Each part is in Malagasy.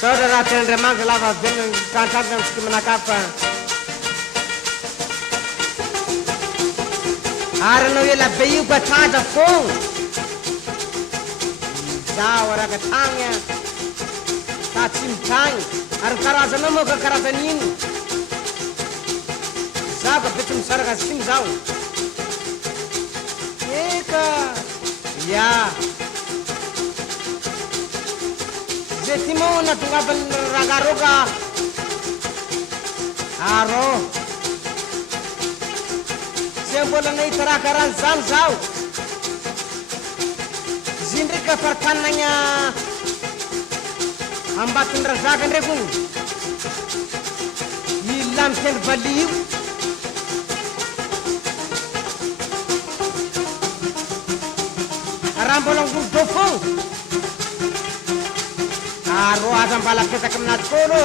Saudara remang lava dengan kantor yang menakapa. Arno yela bayu batada fong. Zawara katanya. Tacim tang. Ar karazan mo ka karazanin. Zaga betum sarga sim zaw. Eka. Ya. Setimo na tungabal ragaroga. Aro. Sembola na itarakaran zamzaw. Zindrika farkananya. Ambatun razagan rekung. Yilam ken baliu. Arambolong gudofong. Aro azam balak kita kemenat kolo.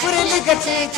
Pura liga cek